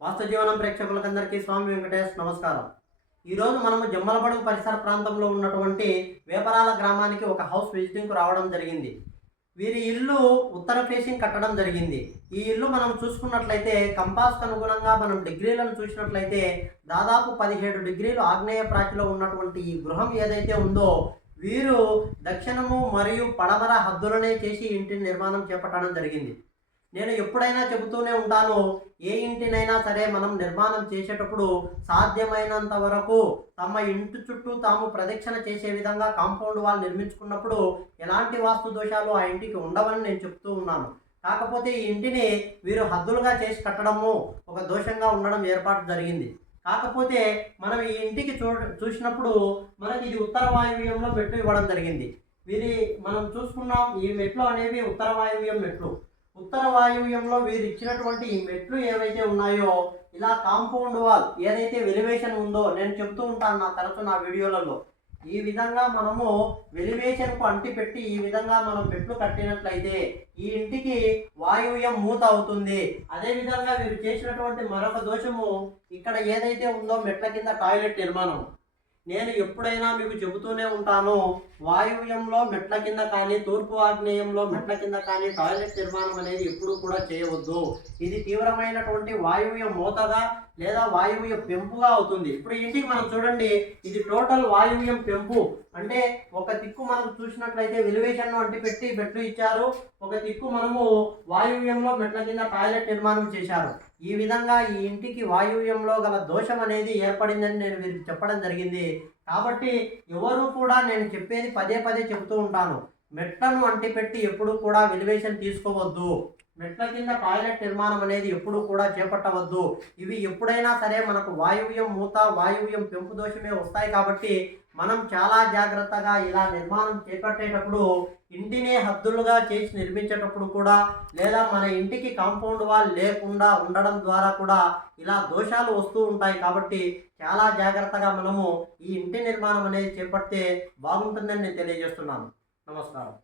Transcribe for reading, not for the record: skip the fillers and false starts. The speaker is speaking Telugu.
వాస్తు జీవనం ప్రేక్షకులందరికీ స్వామి వెంకటేష్ నమస్కారం. ఈరోజు మనము జమ్మలమడుగు పరిసర ప్రాంతంలో ఉన్నటువంటి వేపరాల గ్రామానికి ఒక హౌస్ విజిటింగ్కు రావడం జరిగింది. వీరి ఇల్లు ఉత్తర ఫేసింగ్ కట్టడం జరిగింది. ఈ ఇల్లు మనం చూసుకున్నట్లయితే కంపాస్కు అనుగుణంగా మనం డిగ్రీలను చూసినట్లయితే దాదాపు 17 డిగ్రీలు ఆగ్నేయ ప్రాచిలో ఉన్నటువంటి ఈ గృహం ఏదైతే ఉందో వీరు దక్షిణము మరియు పడమర హద్దులనే చేసి ఇంటిని నిర్మాణం చేపట్టడం జరిగింది. నేను ఎప్పుడైనా చెబుతూనే ఉంటాను, ఏ ఇంటినైనా సరే మనం నిర్మాణం చేసేటప్పుడు సాధ్యమైనంత వరకు తమ ఇంటి చుట్టూ తాము ప్రదక్షిణ చేసే విధంగా కాంపౌండ్ వాల్ నిర్మించుకున్నప్పుడు ఎలాంటి వాస్తు దోషాలు ఆ ఇంటికి ఉండవని నేను చెప్తూ ఉన్నాను. కాకపోతే ఈ ఇంటిని వీరు హద్దులుగా చేసి కట్టడము ఒక దోషంగా ఉండడం ఏర్పాటు జరిగింది. కాకపోతే మనం ఈ ఇంటికి చూసినప్పుడు మనకి ఇది ఉత్తర వాయువ్యంలో మెట్లు ఇవ్వడం జరిగింది. మనం చూసుకున్నాం, ఈ మెట్లు అనేవి ఉత్తర వాయువ్యం మెట్లు. ఉత్తర వాయువ్యంలో వీరు ఇచ్చినటువంటి ఈ మెట్లు ఏవైతే ఉన్నాయో ఇలా కాంపౌండ్ వాల్ ఏదైతే వెలివేషన్ ఉందో నేను చెప్తూ ఉంటాను తరచు నా వీడియోలలో, ఈ విధంగా మనము వెలివేషన్కు అంటిపెట్టి ఈ విధంగా మనం మెట్లు కట్టినట్లయితే ఈ ఇంటికి వాయువ్యం మూత అవుతుంది. అదేవిధంగా వీరు చేసినటువంటి మరొక దోషము ఇక్కడ ఏదైతే ఉందో మెట్ల కింద టాయిలెట్ నిర్మాణం. నేను ఎప్పుడైనా మీకు చెబుతూనే ఉంటాను, వాయువ్యంలో మెట్ల కింద కానీ తూర్పు ఆగ్నేయంలో మెట్ల కింద కానీ టాయిలెట్ నిర్మాణం అనేది ఎప్పుడూ కూడా చేయవద్దు. ఇది తీవ్రమైనటువంటి వాయువ్య మూతగా లేదా వాయువ్య పెంపుగా అవుతుంది. ఇప్పుడు ఇంటికి మనం చూడండి, ఇది టోటల్ వాయువ్యం పెంపు. అంటే ఒక దిక్కు మనకు చూసినట్లయితే వెలివేషన్ను అంటిపెట్టి మెట్లు ఇచ్చారు, ఒక దిక్కు మనము వాయువ్యంలో మెట్ల కింద టాయిలెట్ నిర్మాణం చేశారు. ఈ విధంగా ఈ ఇంటికి వాయువ్యంలో గల దోషం అనేది ఏర్పడిందని నేను వీరికి చెప్పడం జరిగింది. కాబట్టి ఎవరు కూడా నేను చెప్పేది పదే పదే చెబుతూ ఉంటాను, మెట్లను అంటిపెట్టి ఎప్పుడు కూడా వెలివేషన్ తీసుకోవద్దు, మెట్ల కింద టాయిలెట్ నిర్మాణం అనేది ఎప్పుడు కూడా చేపట్టవద్దు. ఇవి ఎప్పుడైనా సరే మనకు వాయువ్యం మూత వాయువ్యం పెంపు దోషమే వస్తాయి. కాబట్టి మనం చాలా జాగ్రత్తగా ఇలా నిర్మాణం చేపట్టేటప్పుడు ఇంటిని హద్దులుగా చేసి నిర్మించేటప్పుడు కూడా లేదా మన ఇంటికి కాంపౌండ్ వాల్ లేకుండా ఉండడం ద్వారా కూడా ఇలా దోషాలు వస్తూ ఉంటాయి. కాబట్టి చాలా జాగ్రత్తగా మనము ఈ ఇంటి నిర్మాణం అనేది చేపడితే బాగుంటుందని నేను తెలియజేస్తున్నాను. నమస్కారం.